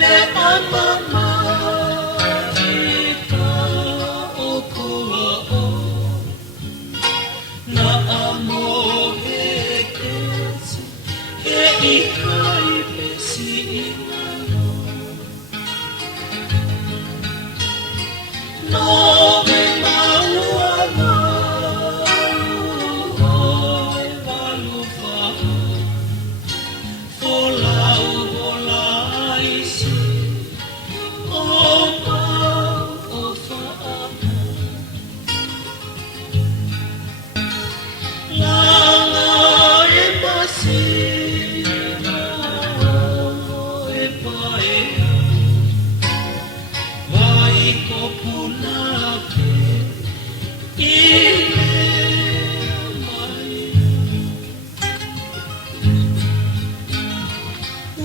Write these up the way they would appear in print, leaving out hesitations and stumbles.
me amama ika o kua na amo he kesi he ika I pesi ingano no me mauana oi valufa folau volaisi o mau o fa'ama langa e masira e paea vai ko punake I lea mai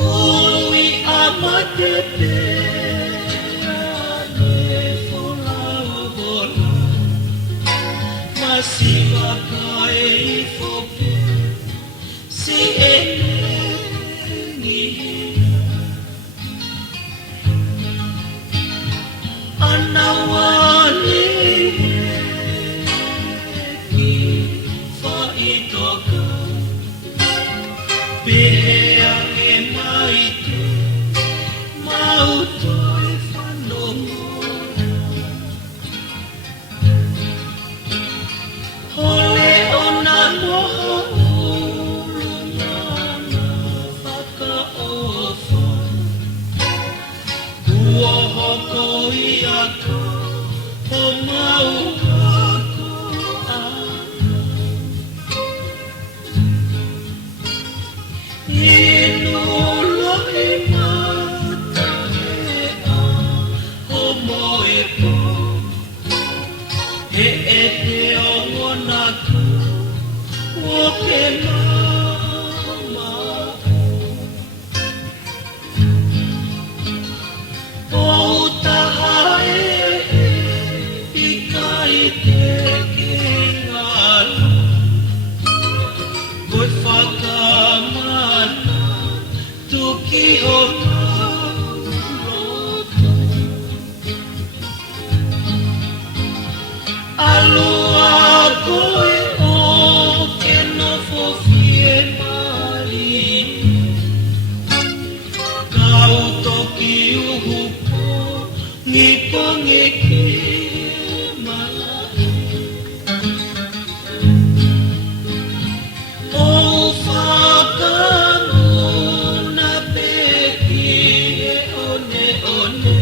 ui amatepe ane folau vola masiva kai fope si ene ni anawani ki faitoka pehea e maite mauto e whanongoa ole ona moha ulunana whakaofa ua hoko I ako o mau ako ana Inulo I mata hea o moe po he e te ongonaka o ke mama o utaha I kai te kengala koe whakamana tuki o roto alua koe o ke nofofie mali kau toki uhupo ngipo ngeki malai o whakamuna peki e one one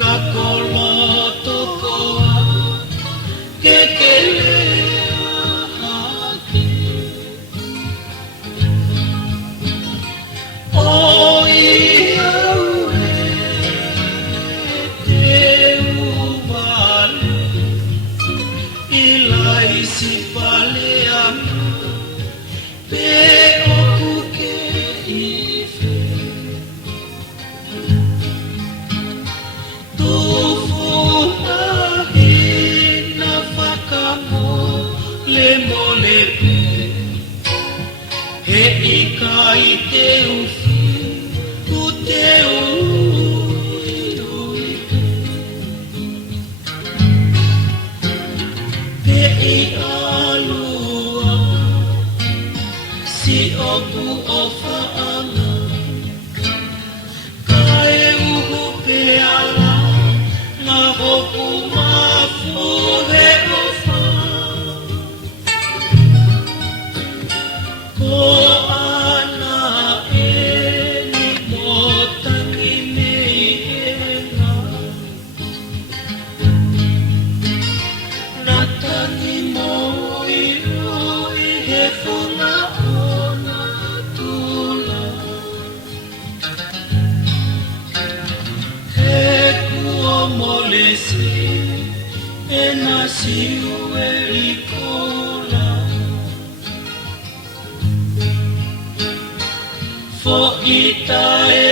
ka koloto koa ke kelea haki o ia ue te uvale I laisi paleama pe o kuke ife tufu mahina whakamo le molepe he ika I te ufi u te ui pe I alua si oku o whaanga kai uhu pe ala ngā hoku mafu he o wha ko ana e ni motangi nei he ngā natangi mo I roi he whunga ona tula he kua molesi e nasi ue I kola fo ita e